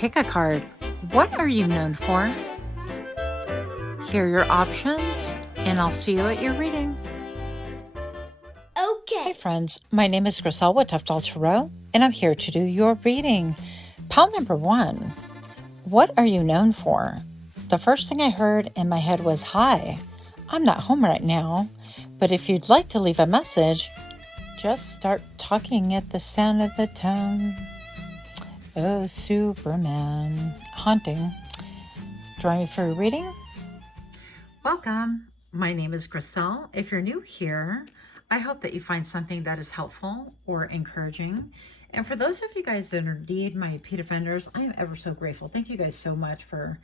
Pickacard. What are you known for? Here are your options, and I'll see you at your reading. Okay. Hi friends, my name is Griselle with Toughdolltarot, and I'm here to do your reading. Pile number 1. What are you known for? The first thing I heard in my head was, hi, I'm not home right now, but if you'd like to leave a message, just start talking at the sound of the tone. Oh, Superman. Haunting. Join me for a reading. Welcome. My name is Griselle. If you're new here, I hope that you find something that is helpful or encouraging. And for those of you guys that are indeed my repeat offenders, I am ever so grateful. Thank you guys so much for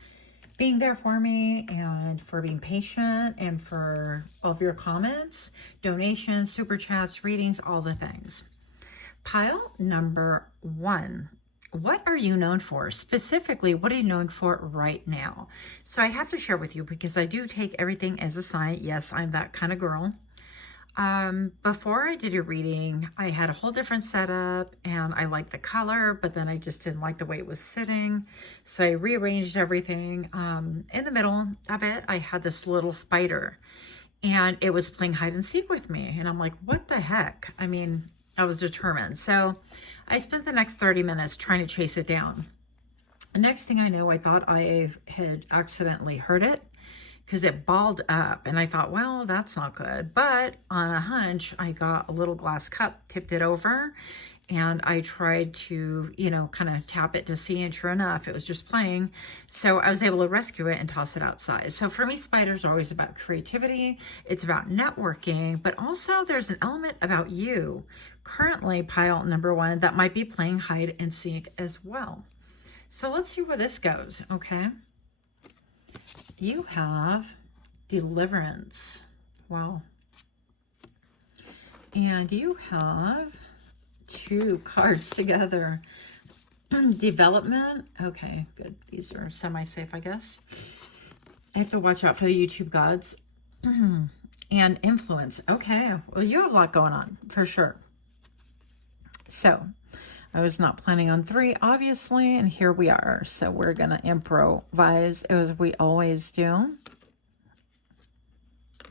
being there for me and for being patient and for all of your comments, donations, super chats, readings, all the things. Pile number 1. What are you known for? Specifically, what are you known for right now? So I have to share with you because I do take everything as a sign. Yes, I'm that kind of girl. Before I did your reading, I had a whole different setup and I liked the color, but then I just didn't like the way it was sitting. So I rearranged everything. In the middle of it, I had this little spider and it was playing hide and seek with me. And I'm like, what the heck? I mean, I was determined. So I spent the next 30 minutes trying to chase it down. The next thing I know, I thought I had accidentally hurt it because it balled up. And I thought, well, that's not good. But on a hunch, I got a little glass cup, tipped it over, and I tried to, kind of tap it to see. And sure enough, it was just playing. So I was able to rescue it and toss it outside. So for me, spiders are always about creativity. It's about networking, but also there's an element about you. Currently, pile number 1, that might be playing hide and seek as well. So let's see where this goes, okay? You have deliverance. Wow. And you have 2 cards together. Development. Okay, good. These are semi-safe, I guess. I have to watch out for the YouTube gods. And influence. Okay. Well, you have a lot going on, for sure. So, I was not planning on 3, obviously, and here we are. So we're going to improvise as we always do.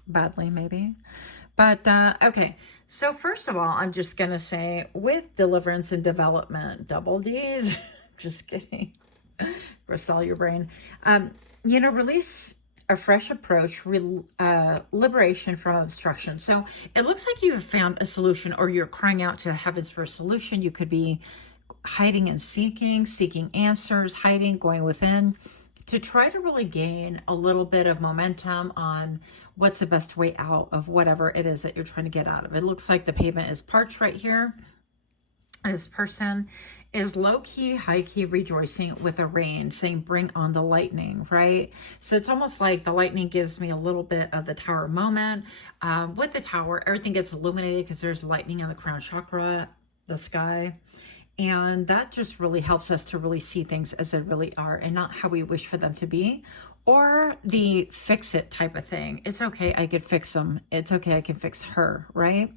Badly, maybe. But, okay. So first of all, I'm just going to say, with deliverance and development, double D's. Just kidding. Sell your brain. Release a fresh approach, liberation from obstruction. So it looks like you have found a solution, or you're crying out to the heavens for a solution. You could be hiding and seeking answers, hiding, going within, to try to really gain a little bit of momentum on what's the best way out of whatever it is that you're trying to get out of. It looks like the pavement is parched right here. This person is low-key, high-key rejoicing with a rain, saying, bring on the lightning, right? So it's almost like the lightning gives me a little bit of the tower moment. With the tower, everything gets illuminated because there's lightning in the crown chakra, the sky. And that just really helps us to really see things as they really are and not how we wish for them to be, or the fix it type of thing. It's okay, I could fix them. It's okay, I can fix her, right?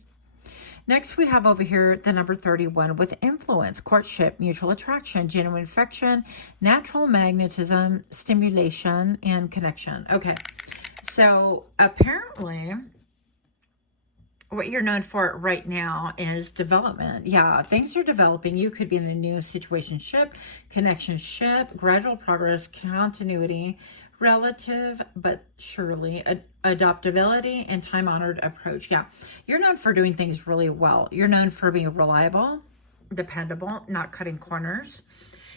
Next, we have over here the number 31 with influence, courtship, mutual attraction, genuine affection, natural magnetism, stimulation, and connection. Okay, so apparently what you're known for right now is development. Yeah, things are developing. You could be in a new situationship, connectionship, gradual progress, continuity, relative but surely, adaptability, and time-honored approach. Yeah, you're known for doing things really well. You're known for being reliable, dependable, not cutting corners.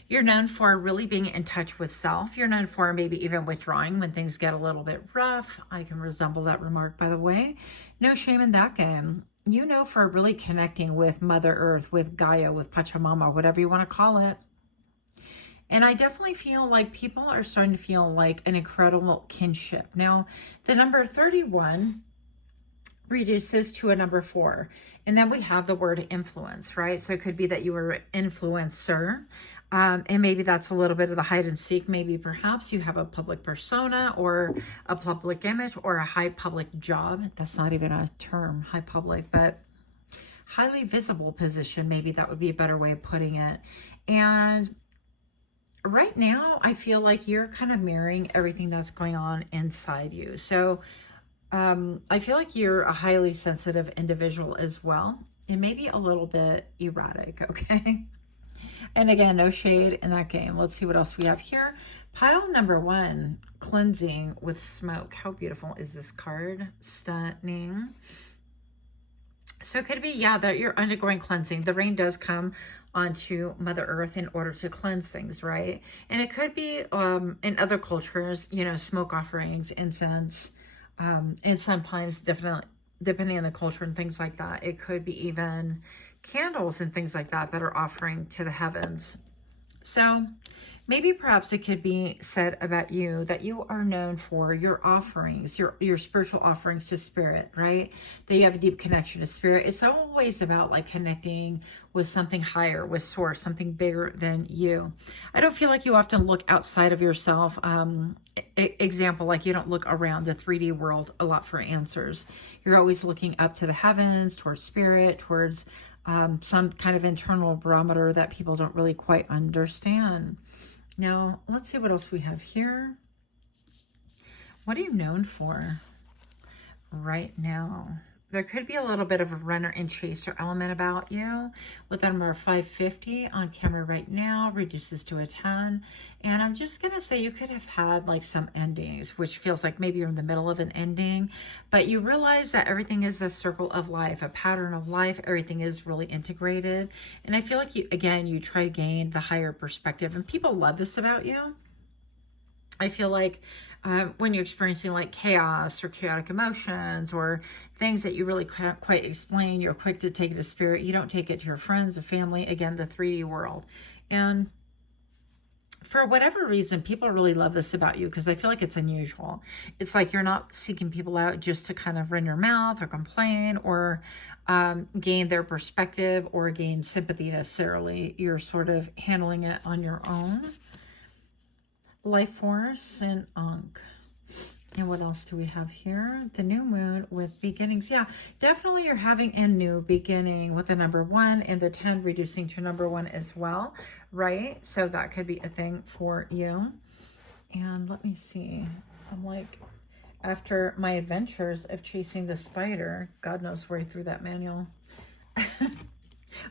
You're known for really being in touch with self. You're known for maybe even withdrawing when things get a little bit rough. I can resemble that remark, by the way. No shame in that game. You know, for really connecting with Mother Earth, with Gaia, with Pachamama, whatever you want to call it. And I definitely feel like people are starting to feel like an incredible kinship. Now, the number 31 reduces to a number 4. And then we have the word influence, right? So it could be that you were an influencer. And maybe that's a little bit of the hide and seek. Maybe perhaps you have a public persona or a public image or a high public job. That's not even a term, high public, but highly visible position. Maybe that would be a better way of putting it. And right now, I feel like you're kind of mirroring everything that's going on inside you. So I feel like you're a highly sensitive individual as well. And maybe a little bit erratic, okay? And again, no shade in that game. Let's see what else we have here. Pile number 1, cleansing with smoke. How beautiful is this card? Stunning. So it could be, yeah, that you're undergoing cleansing. The rain does come onto Mother Earth in order to cleanse things, right? And it could be in other cultures, you know, smoke offerings, incense, and sometimes definitely, depending on the culture and things like that, it could be even candles and things like that that are offering to the heavens. So maybe perhaps it could be said about you that you are known for your offerings, your spiritual offerings to spirit, right? That you have a deep connection to spirit. It's always about like connecting with something higher, with source, something bigger than you. I don't feel like you often look outside of yourself. Example, like you don't look around the 3D world a lot for answers. You're always looking up to the heavens, towards spirit, towards some kind of internal barometer that people don't really quite understand. Now, let's see what else we have here. What are you known for right now? There could be a little bit of a runner and chaser element about you with the number 550 on camera right now, reduces to a 10. And I'm just going to say you could have had like some endings, which feels like maybe you're in the middle of an ending, but you realize that everything is a circle of life, a pattern of life. Everything is really integrated. And I feel like you, again, you try to gain the higher perspective, and people love this about you. I feel like when you're experiencing like chaos or chaotic emotions or things that you really can't quite explain, you're quick to take it to spirit. You don't take it to your friends or family, again, the 3D world. And for whatever reason, people really love this about you because I feel like it's unusual. It's like you're not seeking people out just to kind of run your mouth or complain or gain their perspective or gain sympathy necessarily. You're sort of handling it on your own. Life Force and Ankh. And what else do we have here? The new moon with beginnings. Yeah, definitely you're having a new beginning with the number 1 and the 10 reducing to number 1 as well, right? So that could be a thing for you. And let me see. I'm like, after my adventures of chasing the spider, God knows where I threw that manual.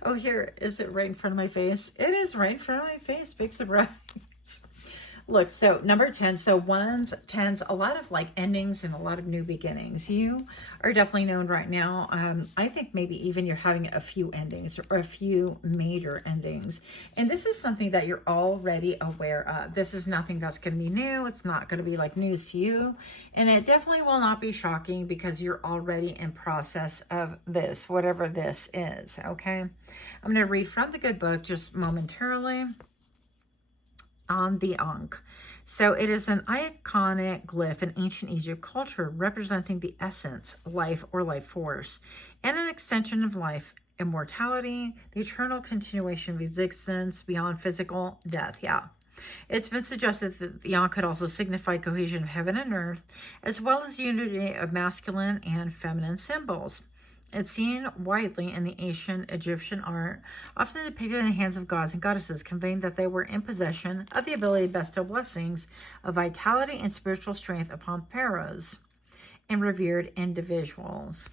Oh, here, is it right in front of my face? It is right in front of my face. Big surprise. Look, so number 10, so 1s, 10s, a lot of like endings and a lot of new beginnings. You are definitely known right now. I think maybe even you're having a few endings or a few major endings. And this is something that you're already aware of. This is nothing that's going to be new. It's not going to be like news to you. And it definitely will not be shocking because you're already in process of this, whatever this is, okay? I'm going to read from the good book just momentarily. On the Ankh. So it is an iconic glyph in ancient Egypt culture representing the essence, life or life force, and an extension of life, immortality, the eternal continuation of existence beyond physical death. Yeah. It's been suggested that the Ankh could also signify cohesion of heaven and earth, as well as unity of masculine and feminine symbols. It's seen widely in the ancient Egyptian art, often depicted in the hands of gods and goddesses, conveying that they were in possession of the ability to bestow blessings of vitality and spiritual strength upon pharaohs and revered individuals.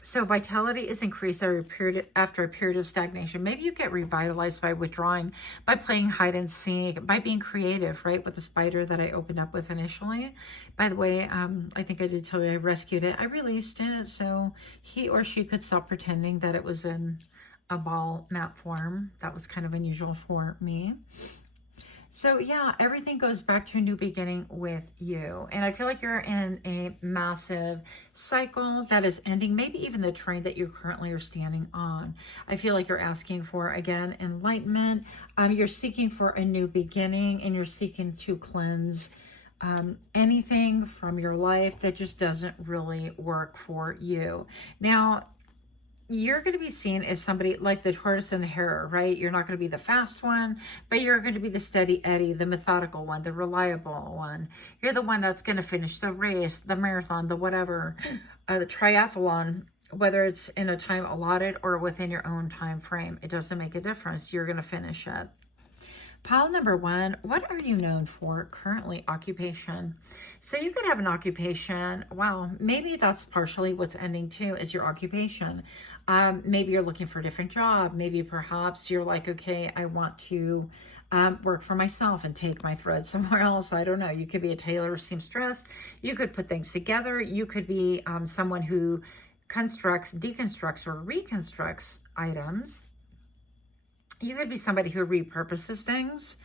So vitality is increased after a period of stagnation. Maybe you get revitalized by withdrawing, by playing hide and seek, by being creative, right? With the spider that I opened up with initially. By the way, I think I did tell you I rescued it. I released it so he or she could stop pretending that it was in a ball map form. That was kind of unusual for me. So yeah, everything goes back to a new beginning with you. And I feel like you're in a massive cycle that is ending, maybe even the train that you currently are standing on. I feel like you're asking for, again, enlightenment. You're seeking for a new beginning, and you're seeking to cleanse anything from your life that just doesn't really work for you. Now, you're going to be seen as somebody like the tortoise and the hare, right? You're not going to be the fast one, but you're going to be the steady Eddie, the methodical one, the reliable one. You're the one that's going to finish the race, the marathon, the whatever, the triathlon, whether it's in a time allotted or within your own time frame. It doesn't make a difference. You're going to finish it. Pile number 1, what are you known for currently? Occupation. So you could have an occupation. Wow, maybe that's partially what's ending too, is your occupation. Maybe you're looking for a different job. Maybe perhaps you're like, okay, I want to work for myself and take my thread somewhere else. I don't know. You could be a tailor or seamstress. You could put things together. You could be someone who constructs, deconstructs, or reconstructs items. You could be somebody who repurposes things,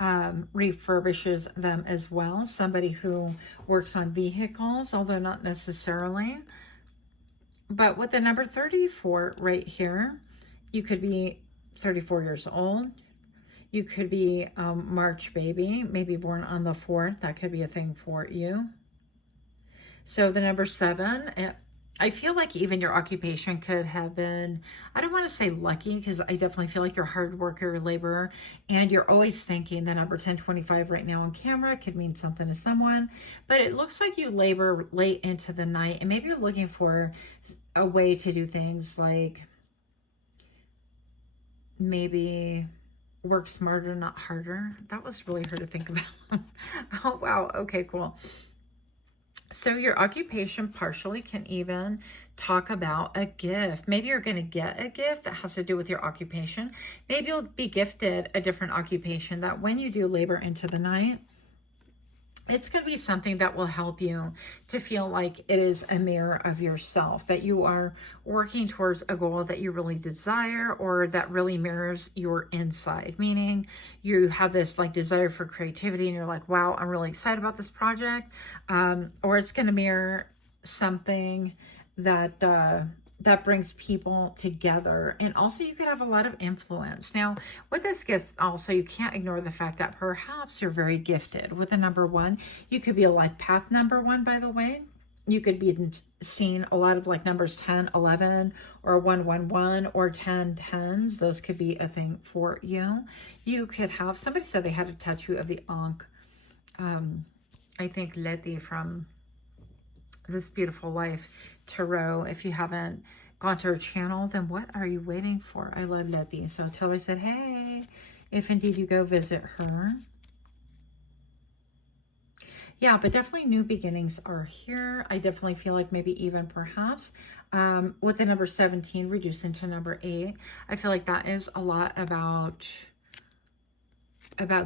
refurbishes them as well. Somebody who works on vehicles, although not necessarily. But with the number 34 right here, you could be 34 years old. You could be March baby, maybe born on the 4th. That could be a thing for you. So the number 7, I feel like even your occupation could have been, I don't want to say lucky, because I definitely feel like you're a hard worker, laborer, and you're always thinking the number 1025 right now on camera could mean something to someone, but it looks like you labor late into the night, and maybe you're looking for a way to do things like maybe work smarter, not harder. That was really hard to think about. Oh, wow. Okay, cool. So your occupation partially can even talk about a gift. Maybe you're going to get a gift that has to do with your occupation. Maybe you'll be gifted a different occupation that when you do labor into the night, it's going to be something that will help you to feel like it is a mirror of yourself, that you are working towards a goal that you really desire, or that really mirrors your inside, meaning you have this like desire for creativity and you're like, wow, I'm really excited about this project. Or it's going to mirror something that that brings people together. And also you could have a lot of influence. Now with this gift also, you can't ignore the fact that perhaps you're very gifted with the number 1. You could be a life path number 1, by the way. You could be seeing a lot of like numbers 10, 11, or 111, or 10, 10s. Those could be a thing for you. You could have, somebody said they had a tattoo of the Ankh. I think Letty from This Beautiful Life Tarot. If you haven't gone to her channel, then what are you waiting for? I love Letty. So tell her, said, hey, if indeed you go visit her. Yeah, but definitely new beginnings are here. I definitely feel like maybe even perhaps with the number 17 reducing to number 8, I feel like that is a lot about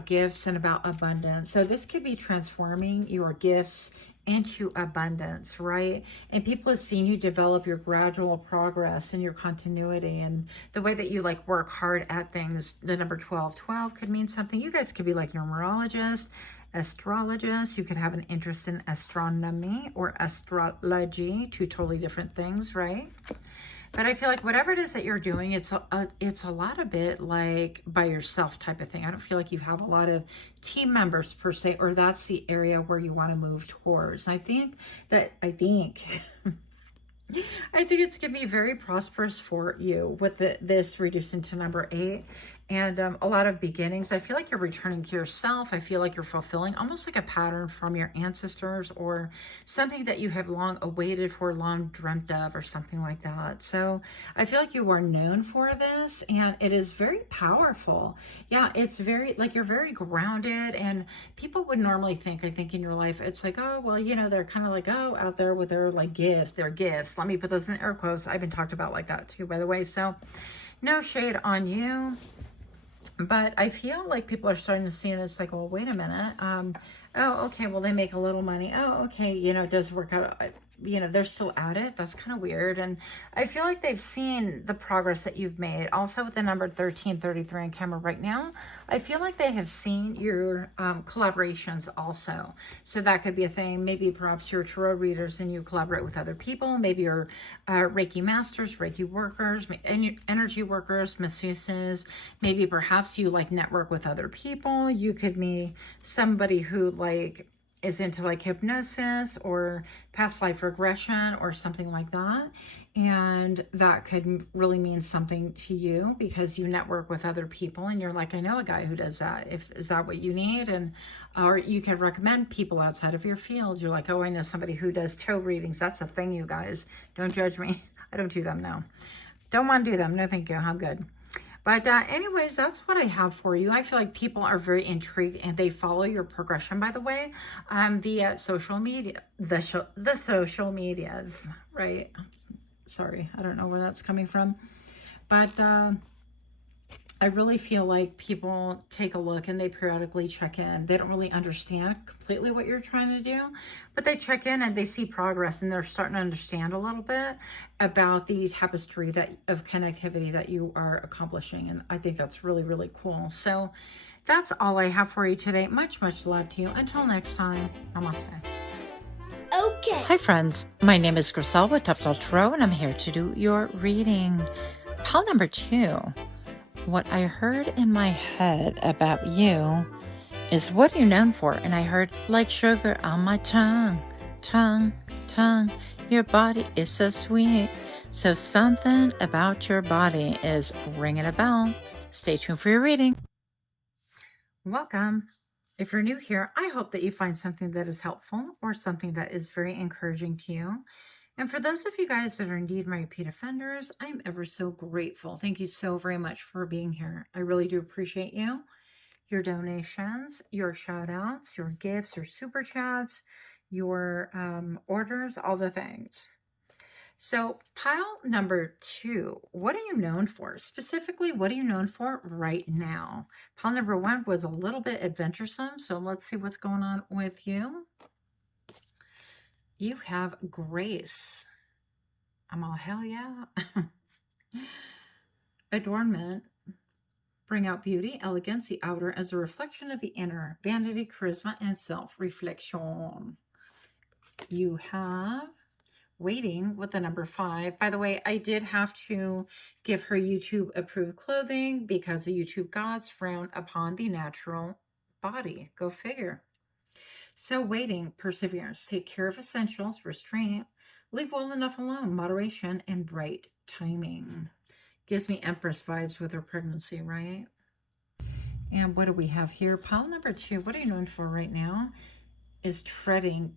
gifts and about abundance. So this could be transforming your gifts into abundance, right? And people have seen you develop your gradual progress and your continuity and the way that you like work hard at things. The number 12 could mean something. You guys could be like numerologists, astrologists. You could have an interest in astronomy or astrology, 2 totally different things, right? But I feel like whatever it is that you're doing, it's a lot of it like by yourself type of thing. I don't feel like you have a lot of team members per se, or that's the area where you want to move towards. And I think it's going to be very prosperous for you with this reducing to number 8. And a lot of beginnings. I feel like you're returning to yourself. I feel like you're fulfilling almost like a pattern from your ancestors, or something that you have long awaited for, long dreamt of, or something like that. So I feel like you are known for this, and it is very powerful. Yeah, it's very, like, you're very grounded, and people would normally think, I think in your life, it's like, oh, well, you know, they're kind of like, oh, out there with their like gifts, their gifts. Let me put those in air quotes. I've been talked about like that too, by the way. So no shade on you. But I feel like people are starting to see it. It's like, well, wait a minute. Oh, okay. Well, they make a little money. Oh, okay. You know, it does work out. You know, they're still at it. That's kind of weird. And I feel like they've seen the progress that you've made. Also with the number 1333 on camera right now, I feel like they have seen your collaborations also. So that could be a thing. Maybe perhaps you're tarot readers and you collaborate with other people. Maybe you're Reiki masters, Reiki workers, energy workers, masseuses. Maybe perhaps you like network with other people. You could be somebody who like is into like hypnosis or past life regression or something like that. And that could really mean something to you because you network with other people and you're like, I know a guy who does that. Is that what you need? And, or you can recommend people outside of your field. You're like, oh, I know somebody who does toe readings. That's a thing, you guys. Don't judge me. I don't do them, no. Don't want to do them. No, thank you. I'm good. But anyways, that's what I have for you. I feel like people are very intrigued and they follow your progression, by the way, via social media, the social media, right? Sorry, I don't know where that's coming from. But I really feel like people take a look and they periodically check in. They don't really understand completely what you're trying to do, but they check in and they see progress and they're starting to understand a little bit about the tapestry of connectivity that you are accomplishing. And I think that's really, really cool. So that's all I have for you today. Much, much love to you. Until next time, namaste. Okay. Hi, friends. My name is Griselle with Toughdolltarot, and I'm here to do your reading. Pile number 2. What I heard in my head about you is, what are you known for? And I heard, like sugar on my tongue, tongue, tongue. Your body is so sweet. So something about your body is ringing a bell. Stay tuned for your reading. Welcome. If you're new here, I hope that you find something that is helpful or something that is very encouraging to you. And for those of you guys that are indeed my repeat offenders, I'm ever so grateful. Thank you so very much for being here. I really do appreciate you. Your donations, your shout outs, your gifts, your super chats, your orders, all the things. So pile number 2, what are you known for? Specifically, what are you known for right now? Pile number 1 was a little bit adventuresome. So let's see what's going on with you. You have grace. I'm all, hell yeah. Adornment. Bring out beauty, elegance, the outer as a reflection of the inner. Vanity, charisma, and self-reflection. You have waiting with the number 5. By the way, I did have to give her YouTube approved clothing because the YouTube gods frown upon the natural body. Go figure. So waiting, perseverance, take care of essentials, restraint, leave well enough alone, moderation, and right timing. Gives me Empress vibes with her pregnancy, right? And what do we have here? Pile number 2, what are you known for right now? Is treading.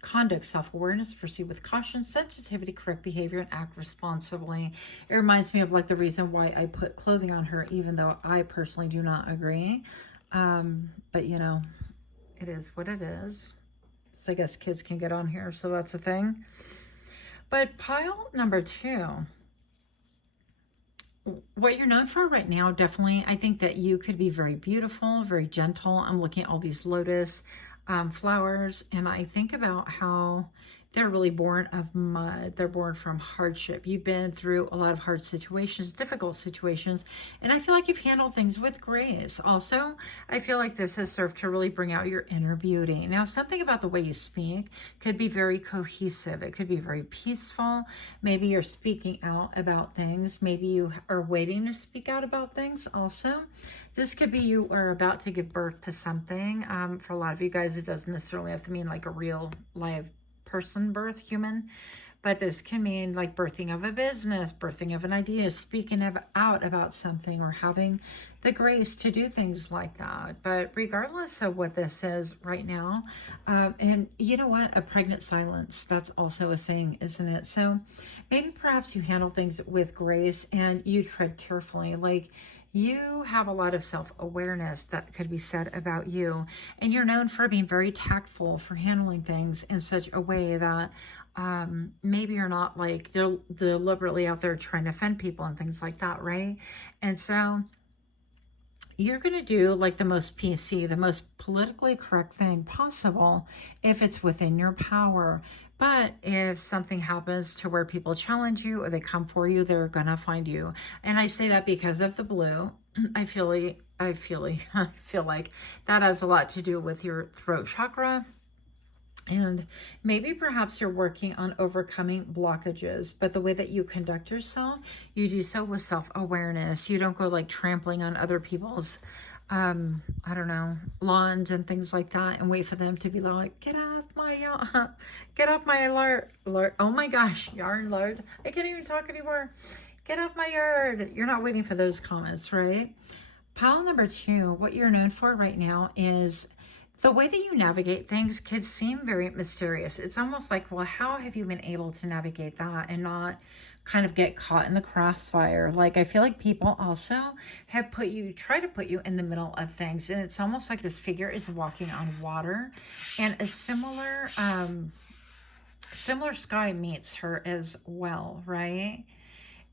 Conduct, self-awareness, proceed with caution, sensitivity, correct behavior, and act responsibly. It reminds me of like the reason why I put clothing on her, even though I personally do not agree. But you know, it is what it is. So I guess kids can get on here, so that's a thing. But pile number 2, what you're known for right now, definitely, I think that you could be very beautiful, very gentle. I'm looking at all these lotus flowers, and I think about how they're really born of mud. They're born from hardship. You've been through a lot of hard situations, difficult situations, and I feel like you've handled things with grace. Also, I feel like this has served to really bring out your inner beauty. Now, something about the way you speak could be very cohesive. It could be very peaceful. Maybe you're speaking out about things. Maybe you are waiting to speak out about things also. This could be you are about to give birth to something. For a lot of you guys, it doesn't necessarily have to mean like a real live person birth, human, but this can mean like birthing of a business, birthing of an idea, speaking out about something, or having the grace to do things like that. But regardless of what this is right now, and you know what, a pregnant silence, that's also a saying, isn't it? So maybe perhaps you handle things with grace and you tread carefully. Like, you have a lot of self-awareness that could be said about you, and you're known for being very tactful, for handling things in such a way that maybe you're not like deliberately out there trying to offend people and things like that, right? And so you're going to do like the most PC, the most politically correct thing possible if it's within your power. But if something happens to where people challenge you or they come for you, they're going to find you. And I say that because of the blue. I feel like that has a lot to do with your throat chakra. And maybe perhaps you're working on overcoming blockages, but the way that you conduct yourself, you do so with self-awareness. You don't go like trampling on other people's I don't know, lawns and things like that, and wait for them to be like, get off my yard, oh my gosh, yard, lord, I can't even talk anymore, get off my yard. You're not waiting for those comments, right? Pile number 2, what you're known for right now is the way that you navigate things could seem very mysterious. It's almost like, well, how have you been able to navigate that and not kind of get caught in the crossfire? Like, I feel like people also have try to put you in the middle of things. And it's almost like this figure is walking on water, and a similar sky meets her as well, right?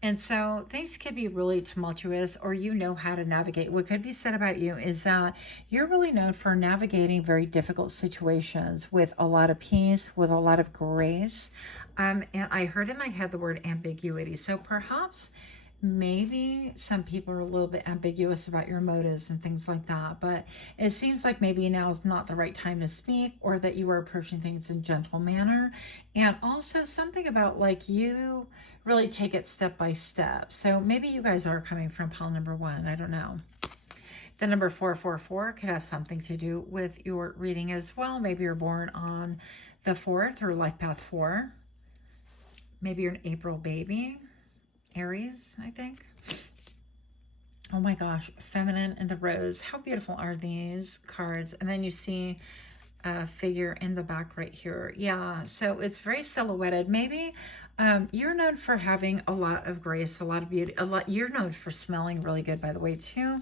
And so things could be really tumultuous, or you know how to navigate. What could be said about you is that you're really known for navigating very difficult situations with a lot of peace, with a lot of grace. And I heard in my head the word ambiguity. So perhaps maybe some people are a little bit ambiguous about your motives and things like that, but it seems like maybe now is not the right time to speak, or that you are approaching things in a gentle manner. And also something about like you really take it step by step. So maybe you guys are coming from pile number 1. I don't know. The number 444 could have something to do with your reading as well. Maybe you're born on the 4th or life path 4. Maybe you're an April baby. Aries, I think. Oh my gosh, feminine and the rose. How beautiful are these cards? And then you see a figure in the back right here. Yeah, so it's very silhouetted. Maybe you're known for having a lot of grace, a lot of beauty, you're known for smelling really good, by the way, too.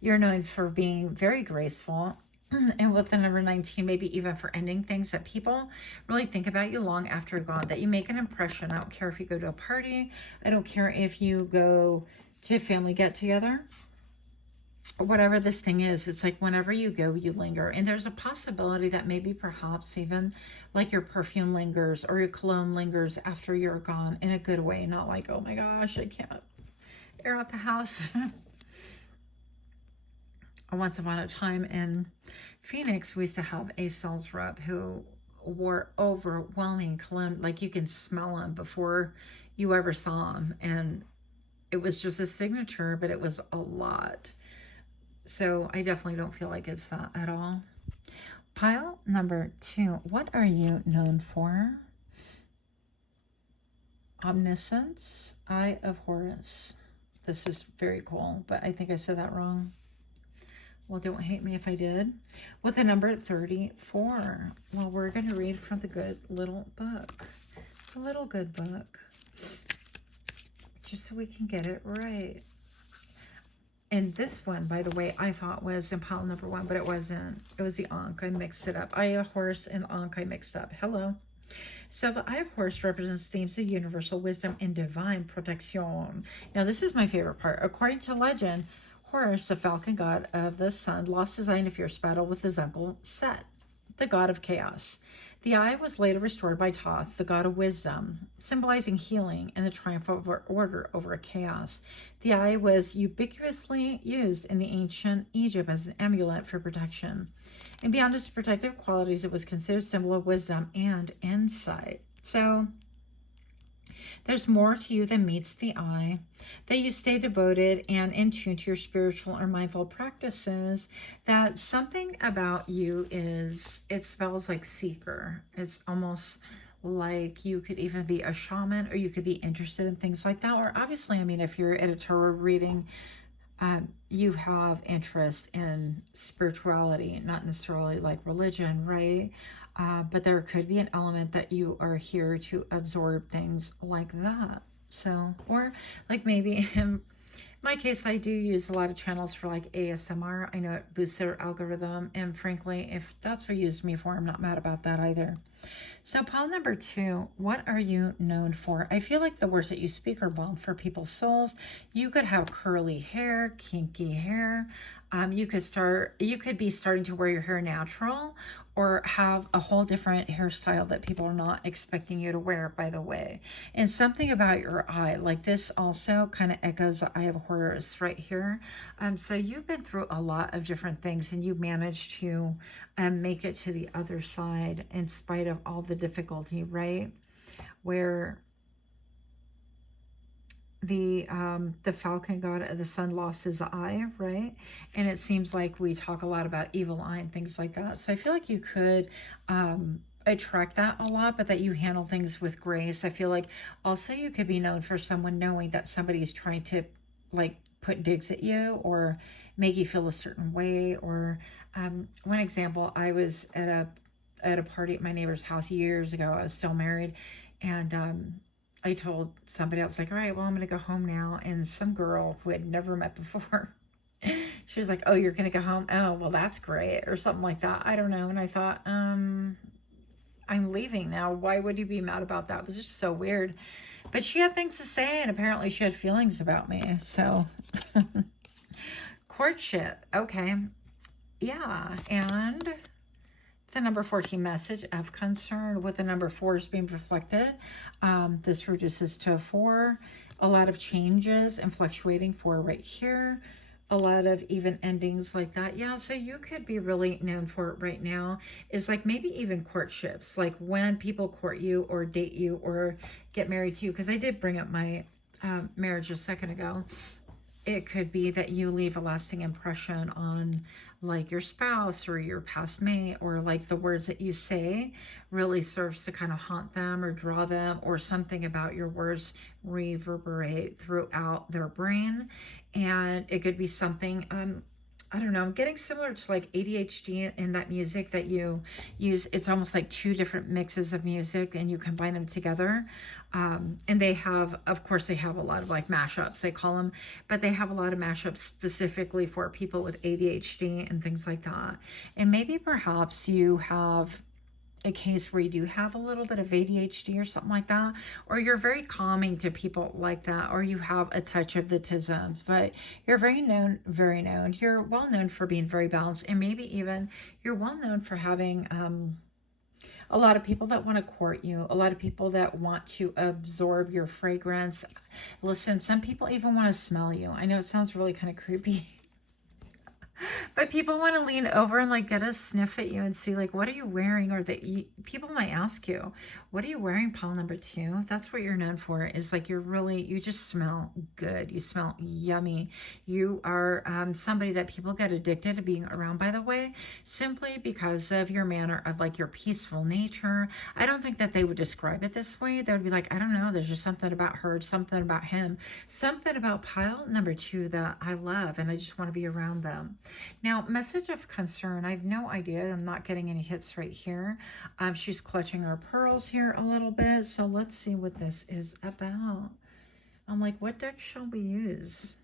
You're known for being very graceful. And with the number 19, maybe even for ending things, that people really think about you long after you're gone, that you make an impression. I don't care if you go to a party. I don't care if you go to a family get-together. Whatever this thing is, it's like whenever you go, you linger. And there's a possibility that maybe perhaps even like your perfume lingers or your cologne lingers after you're gone, in a good way. Not like, oh my gosh, I can't air out the house. Once upon a time in Phoenix, we used to have a sales rep who wore overwhelming cologne. Like you can smell them before you ever saw them. And it was just a signature, but it was a lot. So I definitely don't feel like it's that at all. Pile number 2. What are you known for? Omniscience, Eye of Horus. This is very cool, but I think I said that wrong. Well, don't hate me if I did. With the number 34. Well, we're going to read from the good little book. The little good book. Just so we can get it right. And this one, by the way, I thought was in pile number 1, but it wasn't. It was the Ankh. I mixed it up. Eye of Horus and Ankh I mixed up. Hello. So the Eye of Horus represents themes of universal wisdom and divine protection. Now, this is my favorite part. According to legend, Horus, the falcon god of the sun, lost his eye in a fierce battle with his uncle Set, the god of chaos. The eye was later restored by Thoth, the god of wisdom, symbolizing healing and the triumph of order over chaos. The eye was ubiquitously used in the ancient Egypt as an amulet for protection. And beyond its protective qualities, it was considered a symbol of wisdom and insight. So there's more to you than meets the eye, that you stay devoted and in tune to your spiritual or mindful practices, that something about you it smells like seeker. It's almost like you could even be a shaman, or you could be interested in things like that. Or obviously, I mean, if you're at a tarot reading, you have interest in spirituality, not necessarily like religion, right? But there could be an element that you are here to absorb things like that. So, or like maybe in my case, I do use a lot of channels for like ASMR. I know it boosts their algorithm. And frankly, if that's what you used me for, I'm not mad about that either. So pile number 2, what are you known for? I feel like the words that you speak are balm for people's souls. You could have curly hair, kinky hair. You could be starting to wear your hair natural, or have a whole different hairstyle that people are not expecting you to wear, by the way. And something about your eye, like this also kind of echoes the Eye of Horus right here. So you've been through a lot of different things, and you managed to make it to the other side in spite of all the difficulty, right? Where the falcon god of the sun lost his eye, right? And it seems like we talk a lot about evil eye and things like that. So I feel like you could attract that a lot, but that you handle things with grace. I feel like also you could be known for someone knowing that somebody is trying to like put digs at you, or make you feel a certain way. Or one example, I was at a party at my neighbor's house years ago. I was still married, and I told somebody, I was like, all right, well, I'm going to go home now. And some girl who had never met before, she was like, oh, you're going to go home? Oh, well, that's great. Or something like that. I don't know. And I thought, I'm leaving now. Why would you be mad about that? It was just so weird. But she had things to say, and apparently she had feelings about me. So, courtship. Okay. Yeah. And the number 14 message of concern with the number 4 is being reflected. This reduces to a 4. A lot of changes and fluctuating 4 right here. A lot of even endings like that. Yeah, so you could be really known for it right now is like maybe even courtships, like when people court you or date you or get married to you. Because I did bring up my marriage a second ago. It could be that you leave a lasting impression on like your spouse or your past mate, or like the words that you say really serves to kind of haunt them or draw them, or something about your words reverberate throughout their brain. And it could be something, I don't know, I'm getting similar to like ADHD in that music that you use. It's almost like 2 different mixes of music and you combine them together. And they have, of course, they have a lot of like mashups, they call them, but they have a lot of mashups specifically for people with ADHD and things like that. And maybe perhaps you have a case where you do have a little bit of ADHD or something like that, or you're very calming to people like that, or you have a touch of the tism, but you're very known, you're well known for being very balanced, and maybe even you're well known for having a lot of people that want to court you, a lot of people that want to absorb your fragrance. Listen, some people even want to smell you. I know it sounds really kind of creepy. But people want to lean over and like get a sniff at you and see like, what are you wearing? Or people might ask you, what are you wearing, pile number 2? That's what you're known for, is like you just smell good. You smell yummy. You are somebody that people get addicted to being around, by the way, simply because of your manner of like your peaceful nature. I don't think that they would describe it this way. They would be like, I don't know, there's just something about her, something about him, something about pile number 2 that I love, and I just want to be around them. Now, message of concern, I have no idea. I'm not getting any hits right here. She's clutching her pearls here a little bit. So let's see what this is about. I'm like, what deck shall we use?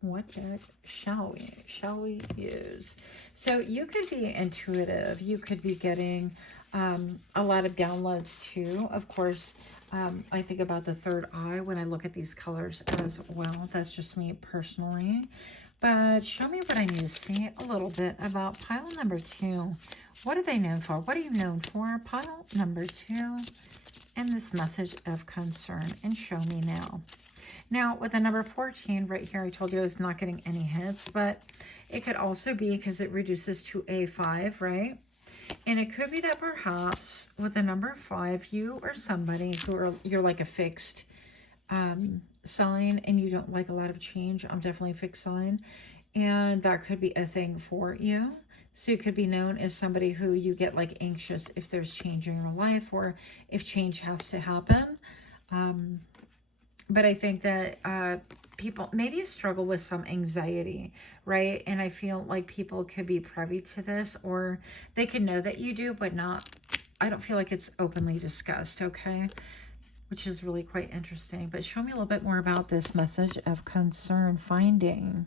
What deck shall we use? So you could be intuitive. You could be getting a lot of downloads too. Of course, I think about the third eye when I look at these colors as well. That's just me personally. But show me what I need to see a little bit about pile number 2. What are they known for? What are you known for? Pile number 2 and this message of concern. And show me now. Now, with the number 14 right here, I told you I was not getting any hits, but it could also be because it reduces to a 5, right? And it could be that perhaps with the number 5, you or somebody you're like a fixed sign and you don't like a lot of change. I'm definitely a fixed sign, and that could be a thing for you. So you could be known as somebody who you get like anxious if there's change in your life or if change has to happen. But I think that people maybe struggle with some anxiety, right? And I feel like people could be privy to this, or they could know that you do, but I don't feel like it's openly discussed, okay? Which is really quite interesting. But show me a little bit more about this message of concern, finding,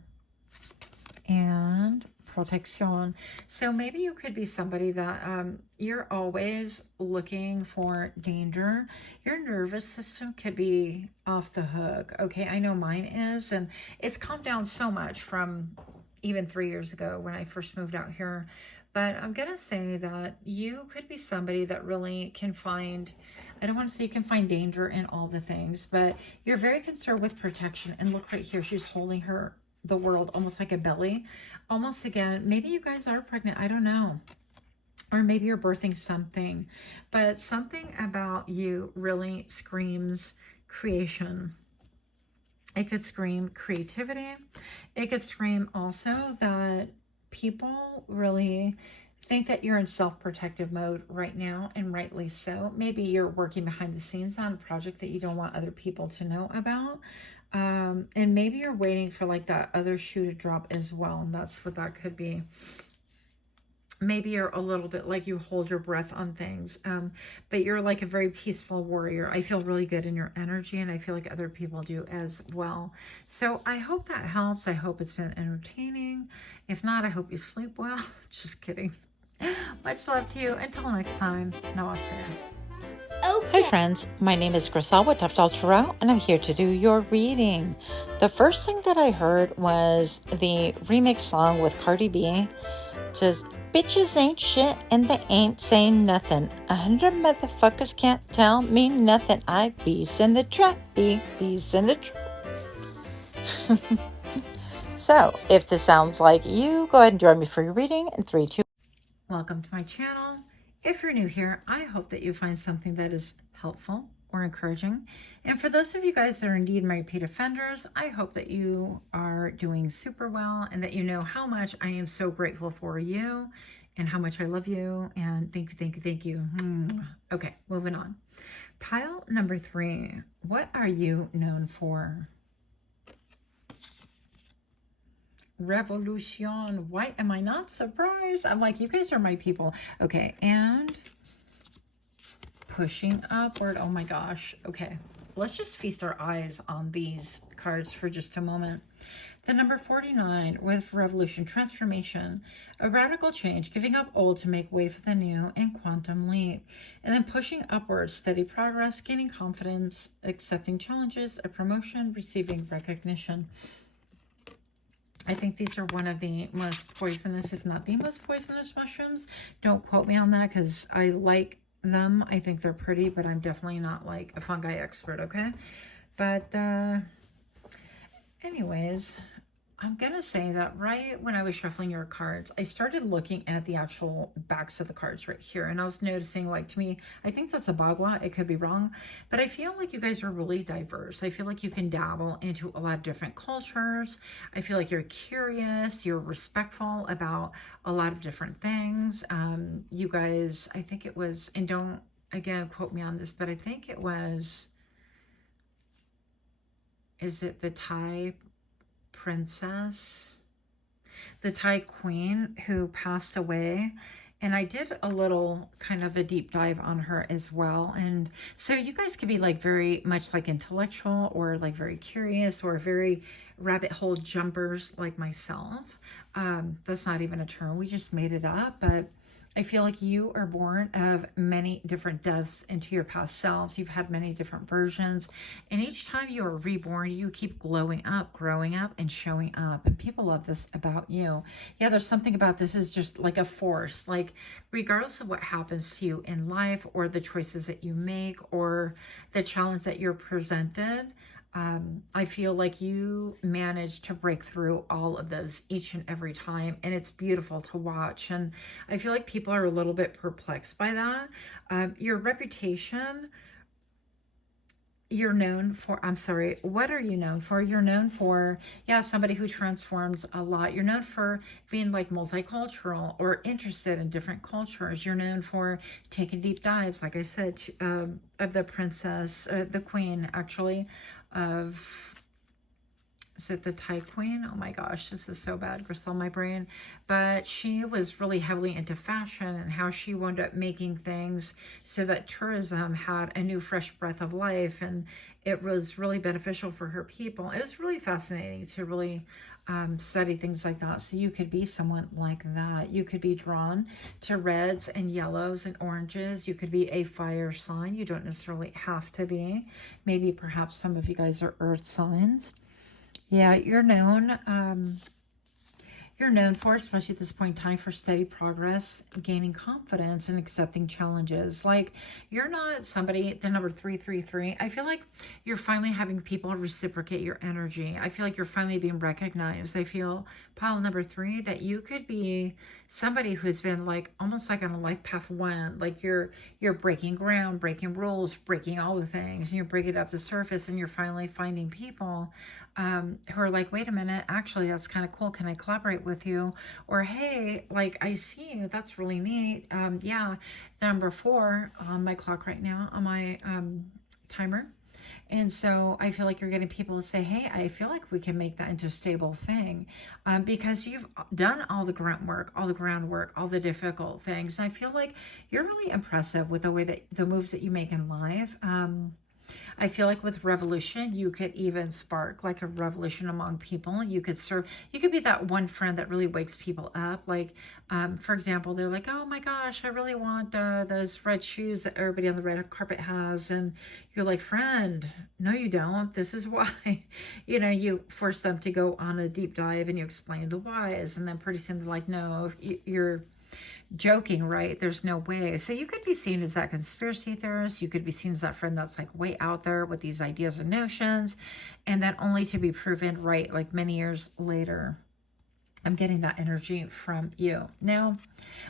and protection. So maybe you could be somebody that you're always looking for danger. Your nervous system could be off the hook. Okay, I know mine is, and it's calmed down so much from even 3 years ago when I first moved out here. But I'm going to say that you could be somebody that really can find, I don't want to say you can find danger in all the things, but you're very concerned with protection. And look right here, she's holding the world almost like a belly. Almost again, maybe you guys are pregnant, I don't know. Or maybe you're birthing something. But something about you really screams creation. It could scream creativity. It could scream also that people really think that you're in self-protective mode right now, and rightly so. Maybe you're working behind the scenes on a project that you don't want other people to know about. And maybe you're waiting for like that other shoe to drop as well. And that's what that could be. Maybe you're a little bit like you hold your breath on things, but you're like a very peaceful warrior. I feel really good in your energy, and I feel like other people do as well. So I hope that helps. I hope it's been entertaining. If not, I hope you sleep well. Just kidding. Much love to you. Until next time, namaste. Okay. Hi friends, my name is Griselle with Toughdolltarot, and I'm here to do your reading. The first thing that I heard was the remix song with Cardi B. It says, bitches ain't shit and they ain't saying nothing. 100 motherfuckers can't tell me nothing. I bees in the trap, bees in the trap. So, if this sounds like you, go ahead and join me for your reading in 3, 2. Welcome to my channel. If you're new here, I hope that you find something that is helpful or encouraging. And for those of you guys that are indeed my repeat offenders, I hope that you are doing super well and that you know how much I am so grateful for you and how much I love you. And thank you, thank you, thank you. Okay, moving on. Pile number 3. What are you known for? Revolution. Why am I not surprised? I'm like, you guys are my people. Okay, and pushing upward. Oh my gosh. Okay, let's just feast our eyes on these cards for just a moment. The number 49 with revolution, transformation, a radical change, giving up old to make way for the new, and quantum leap. And then pushing upwards, steady progress, gaining confidence, accepting challenges, a promotion, receiving recognition. I think these are one of the most poisonous, if not the most poisonous mushrooms. Don't quote me on that because I like them. I think they're pretty, but I'm definitely not like a fungi expert, okay? But anyways, I'm going to say that right when I was shuffling your cards, I started looking at the actual backs of the cards right here. And I was noticing, like, to me, I think that's a bagua. It could be wrong. But I feel like you guys are really diverse. I feel like you can dabble into a lot of different cultures. I feel like you're curious. You're respectful about a lot of different things. You guys, I think it was, and don't, again, quote me on this, but I think it was, is it the Thai princess, the Thai queen who passed away, and I did a little kind of a deep dive on her as well. And so you guys could be like very much like intellectual or like very curious or very rabbit hole jumpers like myself. That's not even a term, we just made it up, but I feel like you are born of many different deaths into your past selves. You've had many different versions. And each time you are reborn, you keep glowing up, growing up, and showing up. And people love this about you. Yeah, there's something about this is just like a force. Like, regardless of what happens to you in life or the choices that you make or the challenge that you're presented, I feel like you manage to break through all of those each and every time, and it's beautiful to watch. And I feel like people are a little bit perplexed by that. Your reputation, you're known for, I'm sorry, what are you known for? You're known for, yeah, somebody who transforms a lot. You're known for being like multicultural or interested in different cultures. You're known for taking deep dives, like I said, of the princess, the queen, actually, of, is it the Thai queen? Oh my gosh, this is so bad, Griselle, my brain. But she was really heavily into fashion and how she wound up making things so that tourism had a new fresh breath of life, and it was really beneficial for her people. It was really fascinating to really study things like that. So you could be someone like that. You could be drawn to reds and yellows and oranges. You could be a fire sign. You don't necessarily have to be. Maybe perhaps some of you guys are earth signs. Yeah, you're known for, especially at this point in time, for steady progress, gaining confidence, and accepting challenges. Like, you're not somebody, the number 333, I feel like you're finally having people reciprocate your energy. I feel like you're finally being recognized. I feel, pile number 3, that you could be somebody who's been like almost like on a life path 1, like you're breaking ground, breaking rules, breaking all the things, and you're bringing it up the surface, and you're finally finding people who are like, wait a minute, actually, that's kind of cool. Can I collaborate with you? Or, hey, like, I see you. That's really neat. Yeah, the number 4 on my clock right now, on my timer. And so I feel like you're getting people to say, hey, I feel like we can make that into a stable thing, because you've done all the grunt work, all the groundwork, all the difficult things. And I feel like you're really impressive with the way that the moves that you make in life. I feel like with revolution, you could even spark like a revolution among people. You could serve, you could be that one friend that really wakes people up. Like, for example, they're like, oh my gosh, I really want those red shoes that everybody on the red carpet has. And you're like, friend, no, you don't. This is why. You force them to go on a deep dive and you explain the whys. And then pretty soon they're like, no, you're joking, right? There's no way. So you could be seen as that conspiracy theorist. You could be seen as that friend that's like way out there with these ideas and notions, and then only to be proven right like many years later. I'm getting that energy from you. Now,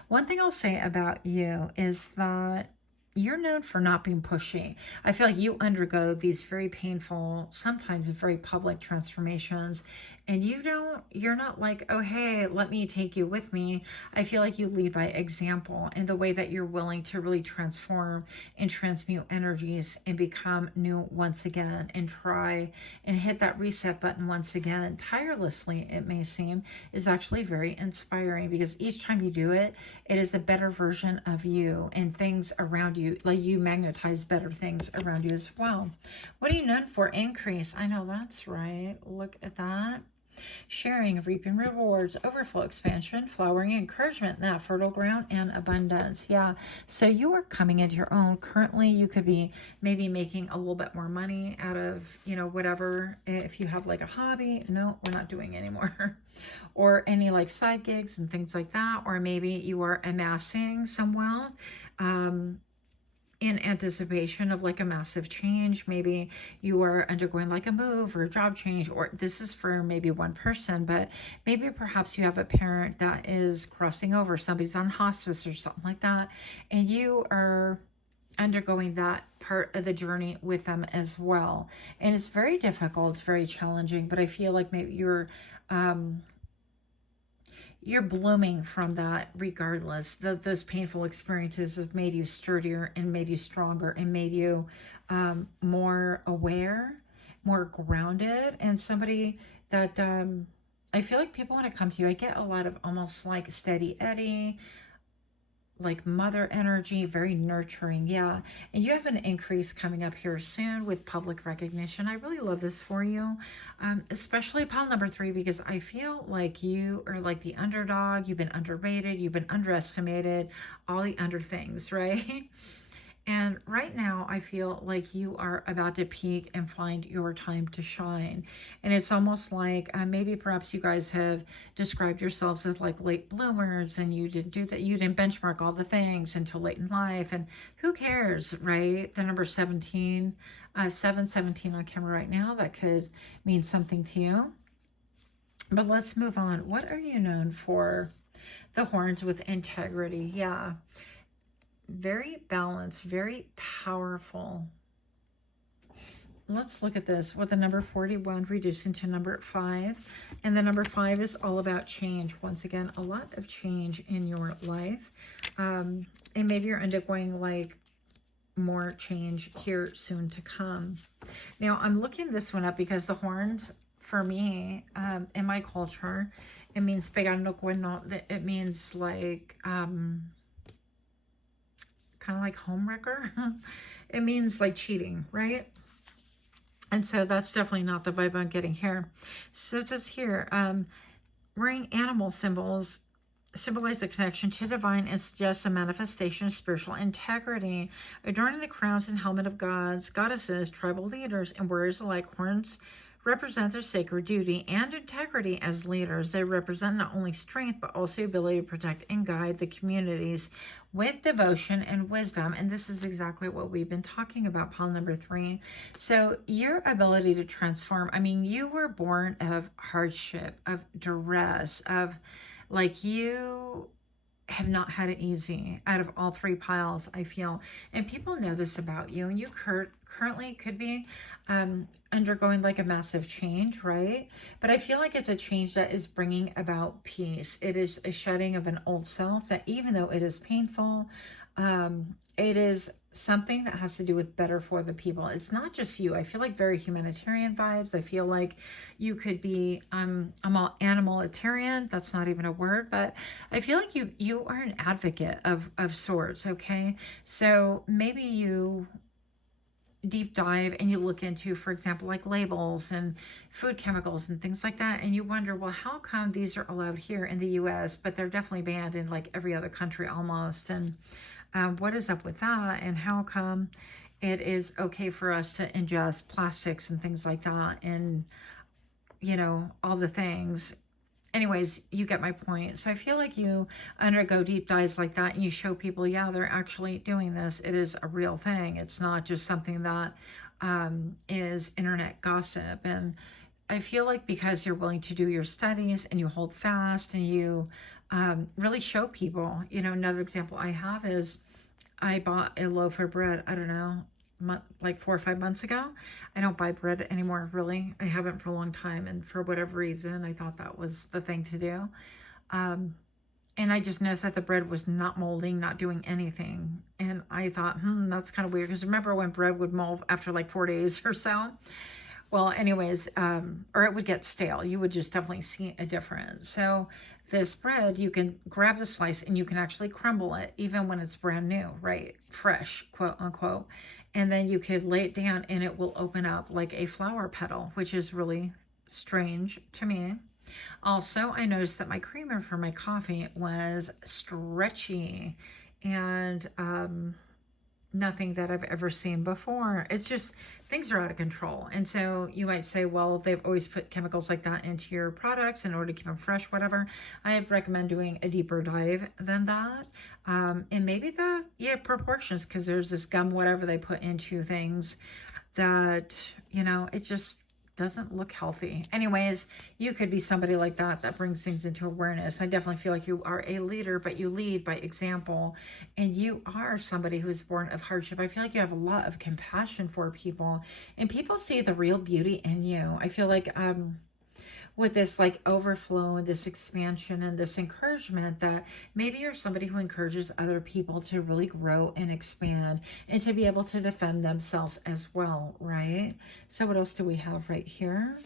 one thing I'll say about you is that you're known for not being pushy. I feel like you undergo these very painful, sometimes very public transformations, and you're not like, oh, hey, let me take you with me. I feel like you lead by example in the way that you're willing to really transform and transmute energies and become new once again and try and hit that reset button once again. Tirelessly, it may seem, is actually very inspiring, because each time you do it, it is a better version of you, and things around you, like you magnetize better things around you as well. What are you known for? Increase. I know that's right. Look at that. Sharing, reaping rewards, overflow, expansion, flowering, encouragement, now fertile ground, and abundance. Yeah, so you are coming into your own. Currently, you could be maybe making a little bit more money out of, whatever. If you have like a hobby, no, we're not doing anymore. Or any like side gigs and things like that. Or maybe you are amassing some wealth, in anticipation of like a massive change. Maybe you are undergoing like a move or a job change, or this is for maybe one person, but maybe perhaps you have a parent that is crossing over, somebody's on hospice or something like that, and you are undergoing that part of the journey with them as well. And it's very difficult, it's very challenging, but I feel like maybe you're blooming from that regardless. Those painful experiences have made you sturdier and made you stronger and made you more aware, more grounded, and somebody that I feel like people want to come to you. I get a lot of almost like steady Eddie, like mother energy, very nurturing. Yeah. And you have an increase coming up here soon with public recognition. I really love this for you, especially pile number 3, because I feel like you are like the underdog. You've been underrated, you've been underestimated, all the under things, right? And right now, I feel like you are about to peak and find your time to shine. And it's almost like maybe perhaps you guys have described yourselves as like late bloomers, and you didn't do that. You didn't benchmark all the things until late in life. And who cares, right? The number 17, 717 on camera right now, that could mean something to you. But let's move on. What are you known for? The horns with integrity. Yeah. Very balanced, very powerful. Let's look at this with the number 41 reducing to number 5. And the number 5 is all about change. Once again, a lot of change in your life. And maybe you're undergoing like more change here soon to come. Now, I'm looking this one up because the horns, for me, in my culture, it means pegando cuerno. It means like kind of like homewrecker. It means like cheating, right? And so that's definitely not the vibe I'm getting here. So it says here, wearing animal symbols symbolize a connection to divine and suggest a manifestation of spiritual integrity. Adorning the crowns and helmet of gods, goddesses, tribal leaders, and warriors alike, horns represent their sacred duty and integrity as leaders. They represent not only strength, but also the ability to protect and guide the communities with devotion and wisdom. And this is exactly what we've been talking about, pile number 3. So your ability to transform, I mean, you were born of hardship, of duress, of like you have not had it easy out of all 3 piles, I feel. And people know this about you. And you currently could be undergoing like a massive change, right? But I feel like it's a change that is bringing about peace. It is a shedding of an old self that, even though it is painful, it is something that has to do with better for the people. It's not just you. I feel like very humanitarian vibes. I feel like you could be, I'm all animalitarian. That's not even a word, but I feel like you are an advocate of sorts. Okay. So maybe you deep dive and you look into, for example, like labels and food chemicals and things like that, and you wonder, well, how come these are allowed here in the US but they're definitely banned in like every other country almost, and what is up with that, and how come it is okay for us to ingest plastics and things like that, and all the things. Anyways, you get my point. So I feel like you undergo deep dives like that and you show people, yeah, they're actually doing this. It is a real thing. It's not just something that is internet gossip. And I feel like because you're willing to do your studies and you hold fast and you really show people, another example I have is I bought a loaf of bread, I don't know, like 4 or 5 months ago. I don't buy bread anymore, really. I haven't for a long time. And for whatever reason, I thought that was the thing to do. And I just noticed that the bread was not molding, not doing anything. And I thought, that's kind of weird. Because remember when bread would mold after like 4 days or so? Well, anyways, or it would get stale. You would just definitely see a difference. So this bread, you can grab the slice and you can actually crumble it even when it's brand new, right? Fresh, quote unquote. And then you could lay it down and it will open up like a flower petal, which is really strange to me. Also, I noticed that my creamer for my coffee was stretchy and nothing that I've ever seen before. It's just, things are out of control. And so you might say, well, they've always put chemicals like that into your products in order to keep them fresh, whatever. I recommend doing a deeper dive than that. And maybe the proportions, because there's this gum, whatever they put into things that, it just doesn't look healthy. Anyways, you could be somebody like that brings things into awareness. I definitely feel like you are a leader, but you lead by example, and you are somebody who is born of hardship. I feel like you have a lot of compassion for people, and people see the real beauty in you. I feel like with this like overflow and this expansion and this encouragement, that maybe you're somebody who encourages other people to really grow and expand and to be able to defend themselves as well, right? So what else do we have right here?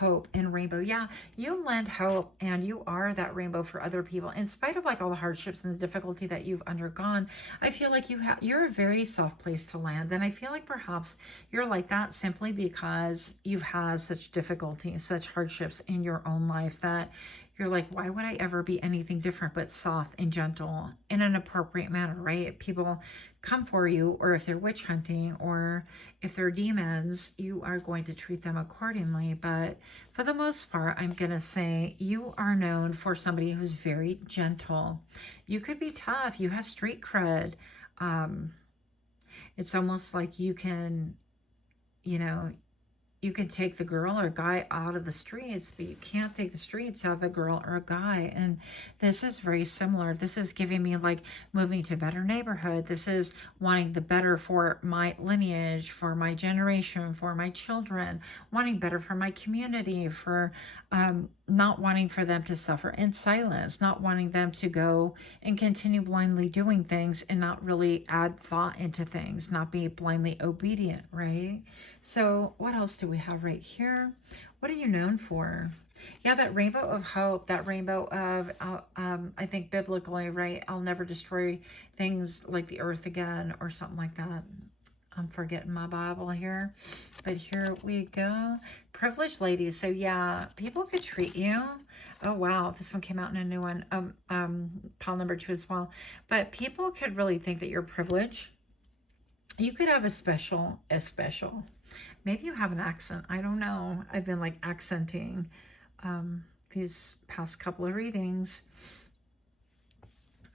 Hope and rainbow. Yeah, you lend hope and you are that rainbow for other people in spite of like all the hardships and the difficulty that you've undergone. I feel like you're a very soft place to land, and I feel like perhaps you're like that simply because you've had such difficulty, such hardships in your own life, that you're like, why would I ever be anything different but soft and gentle in an appropriate manner, right? If people come for you, or if they're witch hunting, or if they're demons, you are going to treat them accordingly. But for the most part, I'm going to say you are known for somebody who's very gentle. You could be tough. You have street cred. It's almost like you can, you can take the girl or guy out of the streets, but you can't take the streets out of a girl or a guy. And this is very similar. This is giving me like moving to a better neighborhood. This is wanting the better for my lineage, for my generation, for my children, wanting better for my community, for not wanting for them to suffer in silence, not wanting them to go and continue blindly doing things and not really add thought into things, not be blindly obedient, right? So what else do we have right here? What are you known for? Yeah, that rainbow of hope, that rainbow of, I think biblically, right? I'll never destroy things like the earth again, or something like that. I'm forgetting my Bible here, but here we go. Privileged ladies. So yeah, people could treat you. Oh wow, this one came out in a new one. Pile number 2 as well. But people could really think that you're privileged. You could have a special. Maybe you have an accent. I don't know. I've been like accenting these past couple of readings.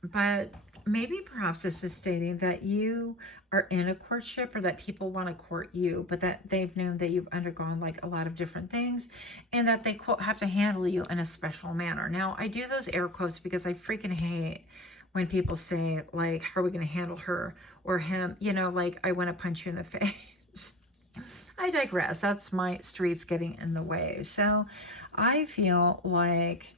But maybe perhaps this is stating that you are in a courtship, or that people want to court you, but that they've known that you've undergone like a lot of different things, and that they quote have to handle you in a special manner. Now, I do those air quotes because I freaking hate when people say like, how are we going to handle her or him? Like, I want to punch you in the face. I digress. That's my streets getting in the way. So I feel like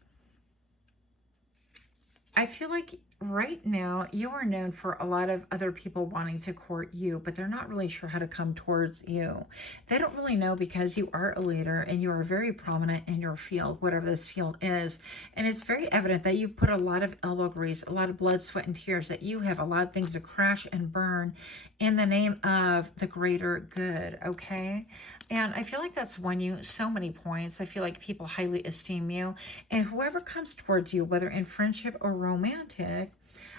I feel like right now you are known for a lot of other people wanting to court you, but they're not really sure how to come towards you. They don't really know because you are a leader and you are very prominent in your field, whatever this field is. And it's very evident that you put a lot of elbow grease, a lot of blood, sweat, and tears, that you have a lot of things to crash and burn in the name of the greater good, okay? And I feel like that's won you so many points. I feel like people highly esteem you. And whoever comes towards you, whether in friendship or romantic,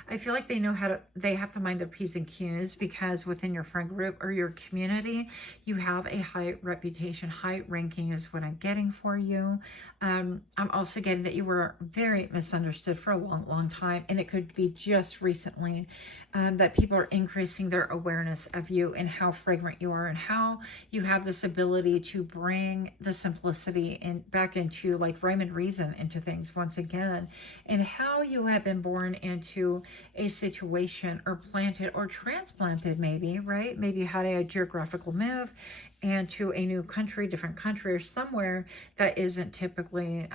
I feel like they have to mind their P's and Q's, because within your friend group or your community, you have a high reputation, high ranking is what I'm getting for you. I'm also getting that you were very misunderstood for a long, long time. And it could be just recently that people are increasing their awareness of you and how fragrant you are and how you have this ability to bring the simplicity and back into like rhyme and reason into things once again, and how you have been born into a situation or planted or transplanted, maybe, right? Maybe you had a geographical move and to a new country, different country, or somewhere that isn't typically,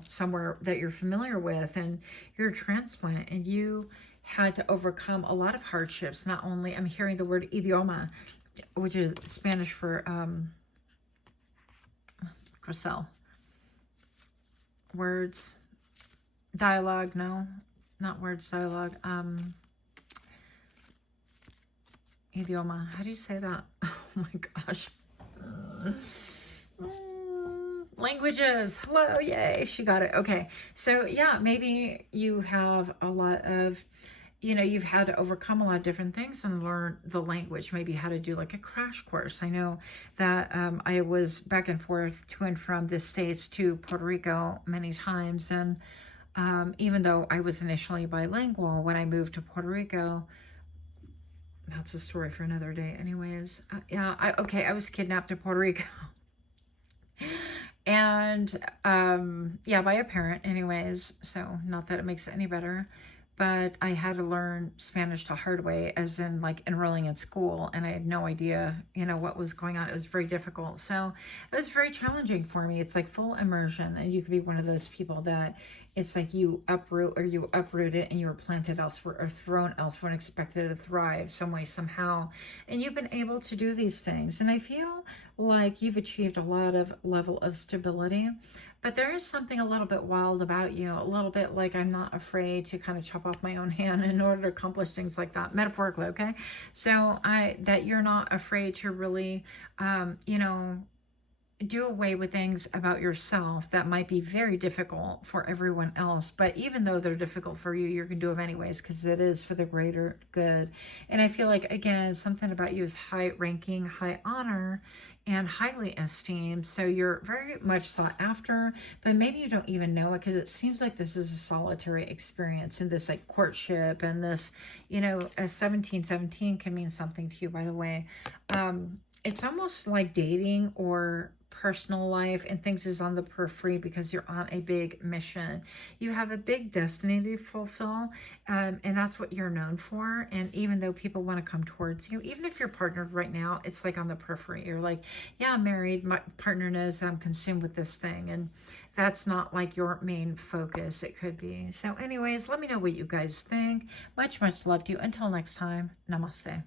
somewhere that you're familiar with, and you're a transplant and you had to overcome a lot of hardships. Not only, I'm hearing the word idioma, which is Spanish for Crystal. Words, dialogue, no, not words, dialogue. Idioma. How do you say that? Oh my gosh. Languages. Hello, yay, she got it. Okay, so yeah, maybe you have a lot of, you've had to overcome a lot of different things and learn the language, maybe how to do like a crash course. I know that I was back and forth to and from the States to Puerto Rico many times, and even though I was initially bilingual, when I moved to Puerto Rico, that's a story for another day. Anyways, I was kidnapped to Puerto Rico. And by a parent. Anyways, so not that it makes it any better, but I had to learn Spanish the hard way, as in like enrolling in school, and I had no idea, what was going on. It was very difficult. So it was very challenging for me. It's like full immersion, and you could be one of those people that it's like you uprooted and you were planted elsewhere or thrown elsewhere and expected to thrive some way, somehow. And you've been able to do these things. And I feel like you've achieved a lot of level of stability, but there is something a little bit wild about you, a little bit like I'm not afraid to kind of chop off my own hand in order to accomplish things like that, metaphorically, okay? So that you're not afraid to really, do away with things about yourself that might be very difficult for everyone else. But even though they're difficult for you, you're going to do them anyways, because it is for the greater good. And I feel like, again, something about you is high ranking, high honor, and highly esteemed. So you're very much sought after, but maybe you don't even know it, because it seems like this is a solitary experience, and this like courtship and this, a 1717 can mean something to you, by the way. It's almost like dating or personal life and things is on the periphery, because you're on a big mission. You have a big destiny to fulfill, and that's what you're known for. And even though people want to come towards you, even if you're partnered right now, it's like on the periphery. You're like, yeah, I'm married, my partner knows that I'm consumed with this thing, and that's not like your main focus. It could be. So anyways, let me know what you guys think. Much love to you. Until next time, namaste.